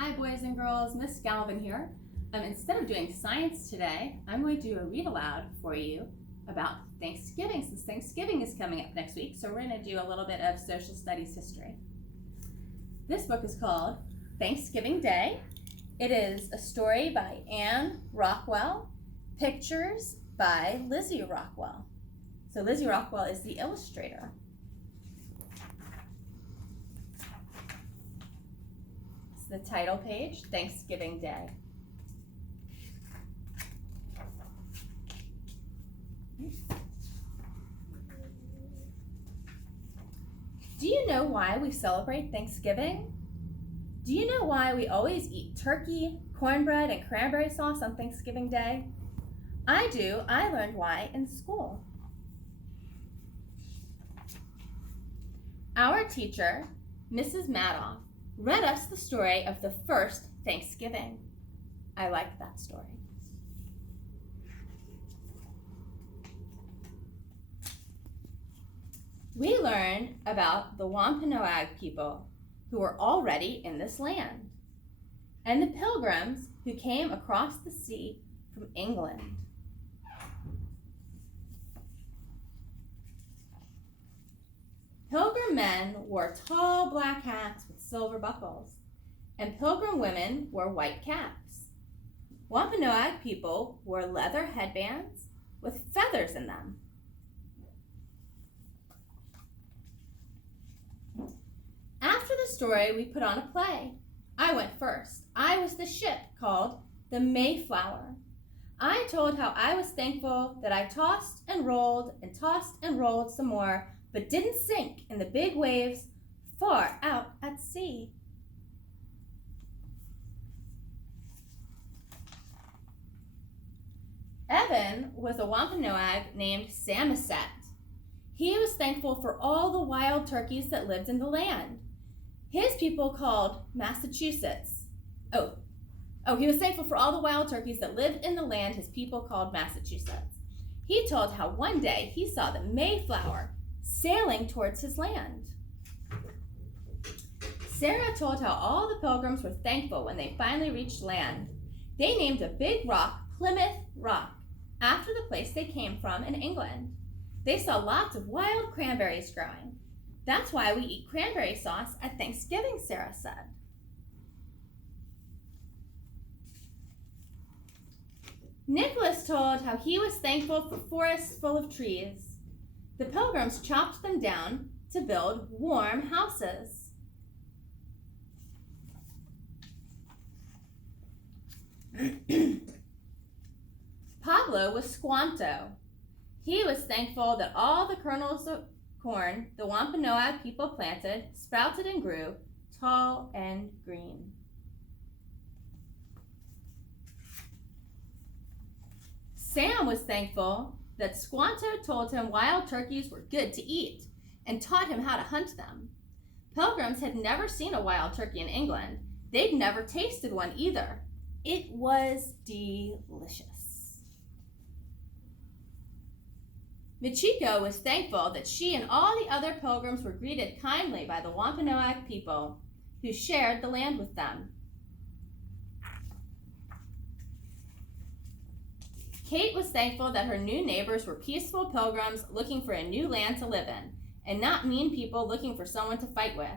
Hi boys and girls, Miss Galvin here. Instead of doing science today, I'm going to do a read aloud for you about Thanksgiving, since Thanksgiving is coming up next week, so we're going to do a little bit of social studies history. This book is called Thanksgiving Day. It is a story by Anne Rockwell, pictures by Lizzie Rockwell. So Lizzie Rockwell is the illustrator. The title page, Thanksgiving Day. Do you know why we celebrate Thanksgiving? Do you know why we always eat turkey, cornbread, and cranberry sauce on Thanksgiving Day? I do. I learned why in school. Our teacher, Mrs. Madoff, read us the story of the first Thanksgiving. I like that story. We learned about the Wampanoag people who were already in this land, and the pilgrims who came across the sea from England. Pilgrim men wore tall black hats with silver buckles, and pilgrim women wore white caps. Wampanoag people wore leather headbands with feathers in them. After the story, we put on a play. I went first. I was the ship called the Mayflower. I told how I was thankful that I tossed and rolled some more, but didn't sink in the big waves far out at sea. Evan was a Wampanoag named Samoset. He was thankful for all the wild turkeys that lived in the land. His people called Massachusetts. He was thankful for all the wild turkeys that lived in the land his people called Massachusetts. He told how one day he saw the Mayflower sailing towards his land. Sarah told how all the pilgrims were thankful when they finally reached land. They named a big rock Plymouth Rock, after the place they came from in England. They saw lots of wild cranberries growing. That's why we eat cranberry sauce at Thanksgiving, Sarah said. Nicholas told how he was thankful for forests full of trees. The pilgrims chopped them down to build warm houses. Pablo was Squanto. He was thankful that all the kernels of corn the Wampanoag people planted sprouted and grew tall and green. Sam was thankful that Squanto told him wild turkeys were good to eat and taught him how to hunt them. Pilgrims had never seen a wild turkey in England. They'd never tasted one either. It was delicious. Michiko was thankful that she and all the other pilgrims were greeted kindly by the Wampanoag people who shared the land with them. Kate was thankful that her new neighbors were peaceful pilgrims looking for a new land to live in, and not mean people looking for someone to fight with.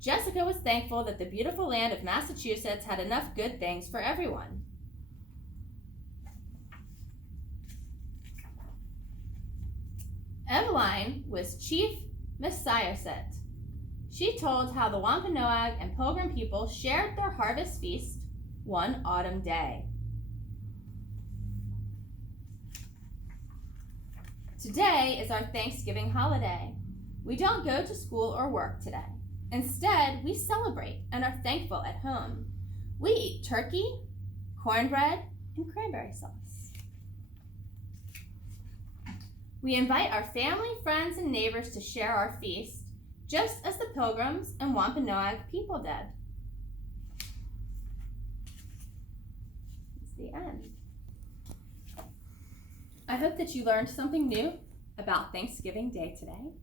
Jessica was thankful that the beautiful land of Massachusetts had enough good things for everyone. Eveline was Chief Messiahset. She told how the Wampanoag and Pilgrim people shared their harvest feast one autumn day. Today is our Thanksgiving holiday. We don't go to school or work today. Instead, we celebrate and are thankful at home. We eat turkey, cornbread, and cranberry sauce. We invite our family, friends, and neighbors to share our feast, just as the Pilgrims and Wampanoag people did. It's the end. I hope that you learned something new about Thanksgiving Day today.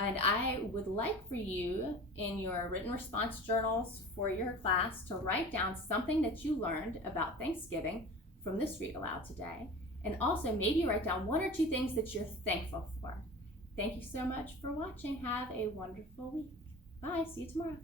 And I would like for you in your written response journals for your class to write down something that you learned about Thanksgiving from this read aloud today. And also maybe write down 1 or 2 things that you're thankful for. Thank you so much for watching. Have a wonderful week. Bye. See you tomorrow.